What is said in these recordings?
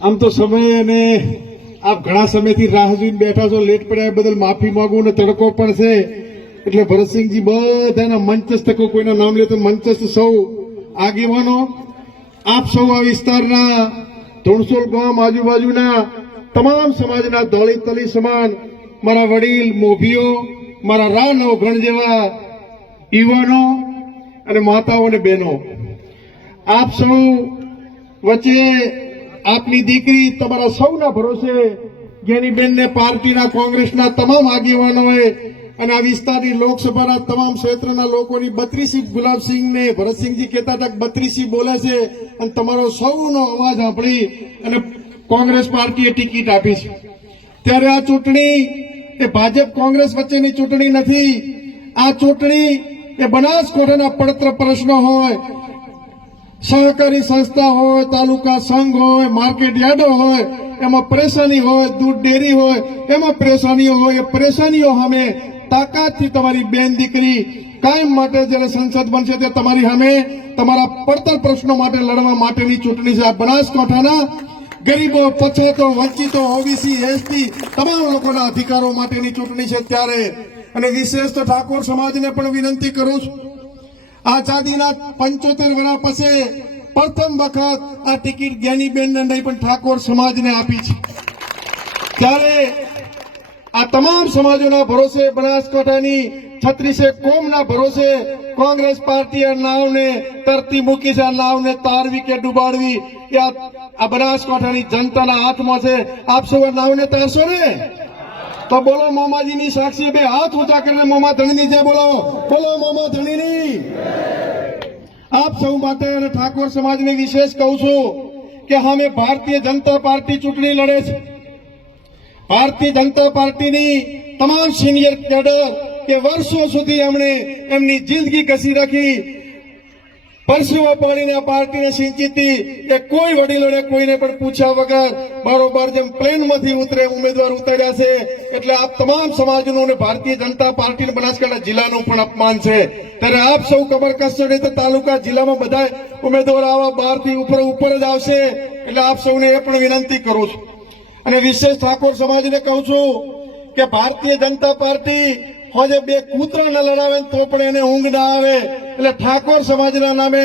આમ તો સમય અને આપ ઘણા સમયથી રાહ જોઈને બેઠા છો, લેટ પડ્યા બદલ માફી માંગુ ને તડકો પણ છે એટલે ભરતસિંહજી બધાના મંચસ્થ કોઈના નામ લે તો મંચસ્થ સૌ આગેવાનો, આપ સૌ આ વિસ્તારના ધોણસોલ ગામ આજુબાજુના તમામ સમાજના દલિત તલી સમાન, મારા વડીલ મોભીઓ, મારા રા નવઘણ જેવા યુવાનો અને માતાઓ અને બહેનો, આપ સૌ વચ્ચે આપની દીકરી તમારા સૌના ભરોસે જ્ઞાનીબેનને પાર્ટીના કોંગ્રેસના તમામ આગેવાનોએ અને આ વિસ્તારની લોકસભાના તમામ ક્ષેત્રના લોકોની 32 ગુલાબસિંહને ભરતસિંહજી કહેતા હતા 32 બોલે છે અને તમારો સૌનો અવાજ સાંભળી અને કોંગ્રેસ પાર્ટીએ ટિકિટ આપી છે। ત્યારે આ ચૂંટણી એ ભાજપ કોંગ્રેસ વચ્ચેની ચૂંટણી નથી, આ ચૂંટણી એ બનાસકાંઠાના પડતર પ્રશ્નો હોય, સહકારી સંસ્થા હોય, તાલુકા સંઘ હોય, માર્કેટ યાર્ડો હોય, એમાં પરેશાની હોય, દૂધ ડેરી હોય, એમાં પરેશાનીઓ હોય, એ પરેશાનીઓ સામે તાકાતથી તમારી બેન દીકરી કાયમ માટે જ્યારે સંસદ બનશે ત્યારે તમારી સામે તમારા પડતર પ્રશ્નો માટે લડવા માટેની ચૂંટણી છે। આ બનાસકાંઠાના ગરીબો, પછાતો, વંચિતો, ઓબીસી, એસટી તમામ લોકોના અધિકારો માટેની ચૂંટણી છે। ત્યારે અને વિશેષ તો ઠાકોર સમાજને પણ વિનંતી કરું છું, આઝાદીના 75 વર્ષ પછી પ્રથમ વખત આ ટિકિટ જ્ઞાનીબેનને નહીં પણ ઠાકોર સમાજને આપી છે। ત્યારે આ તમામ સમાજોના ભરોસે, બનાસકાંઠાની 36 કોમના ભરોસે કોંગ્રેસ પાર્ટીએ નાવને તરતી મૂકી છે। આ નાવને તારવી કે ડૂબાડવી એ આ બનાસકાંઠાની જનતાના હાથમાં છે। આપ સૌ આ નાવને તારશો ને? તો બોલો મોમાજીની સાક્ષી બે હાથ ઊંચા કરીને મોમા ધણીની જય બોલો, બોલો મોમા ધણીની। આપ સૌ માટે અને ઠાકોર સમાજને વિશેષ કહું છું કે અમે ભારતીય જનતા પાર્ટી ચૂંટણી લડે છે। ભારતીય જનતા પાર્ટીની તમામ સિનિયર કેડર કે વર્ષો સુધી એમણે એમની જિંદગી ઘસી રાખી, પરસેવો પાડીને આ પાર્ટીને સિંચીતી કે કોઈ વડીલોને કોઈને પણ પૂછ્યા વગર બરોબર જેમ પ્લેનમાંથી ઉતરે ઉમેદવાર ઉતાર્યા છે। એટલે આપ તમામ સમાજનું અને ભારતીય જનતા પાર્ટી બનાસકાંઠા જિલ્લાનું પણ અપમાન છે। ત્યારે આપ સૌ ખબર કરશો નહીં તો તાલુકા જિલ્લામાં બધા ઉમેદવાર આવા 12 થી ઉપર જ આવશે। એટલે આપ સૌને એ પણ વિનંતી કરું છું અને વિશેષ ઠાકોર સમાજને કહું છું કે ભારતીય જનતા પાર્ટી હોજે બે કૂતરાને લડાવે તો પણ એને ઊંઘ ના આવે। એટલે ઠાકોર સમાજના નામે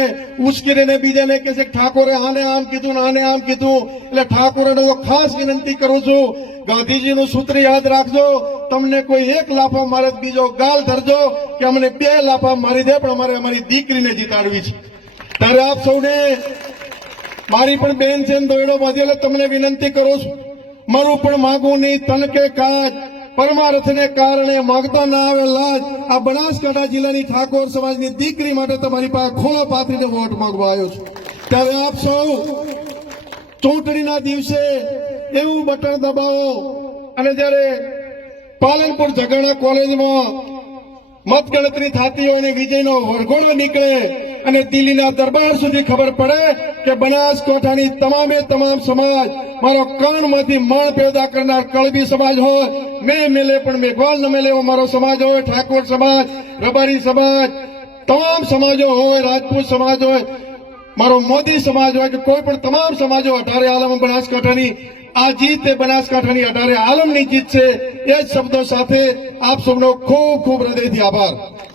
ઉશ્કેરીને બીજાને કહે છે ઠાકોરે આને આમ કીધું ને આને આમ કીધું। એટલે ઠાકોરોને તો ખાસ વિનંતી કરું છું, ગાંધીજીનું સૂત્ર યાદ રાખજો, તમને કોઈ એક લાફા મારે બીજો ગાલ ધરજો કે અમને 2 લાફા મારી દે પણ અમારે અમારી દીકરીને જીતાડવી છે। ત્યારે આપ સૌને મારી પણ બેન છે દોયડો બાંધી એટલે તમને વિનંતી કરું છું, મારું પણ માગું નહીં તન કે કાજ, પરમાર્થને કારણે માગતા ના આવે લાજ। આ બનાસકાંઠા જિલ્લાની ઠાકોર સમાજની દીકરી માટે તમારી પાસે ખોળો પાથરીને વોટ માંગવા આવ્યો છું। ત્યારે આપ સૌ ચૂંટણીના દિવસે એવું બટન દબાવો અને જ્યારે પાલનપુર જગાણા કોલેજમાં મતગણતરી થતી હોય અને વિજયનો વરઘોડો નીકળે અને દિલ્હીના દરબાર સુધી ખબર પડે કે બનાસકાંઠાની તમામે તમામ સમાજ મારો કર્ણમાંથી મણ પેદા કરનાર કળબી સમાજ હોય, મેં મેલે પણ મેઘવાલ ન મેલે એવો મારો સમાજ હોય, ઠાકોર સમાજ, રબારી સમાજ, તમામ સમાજો હોય, રાજપૂત સમાજ હોય, મારો મોદી સમાજ હોય કે કોઈ પણ તમામ સમાજો 18 આલમ બનાસકાંઠાની આ જીત એ બનાસકાંઠાની 18 આલમની જીત છે। એ જ શબ્દો સાથે આપ સૌનો ખૂબ ખૂબ હૃદયથી આભાર।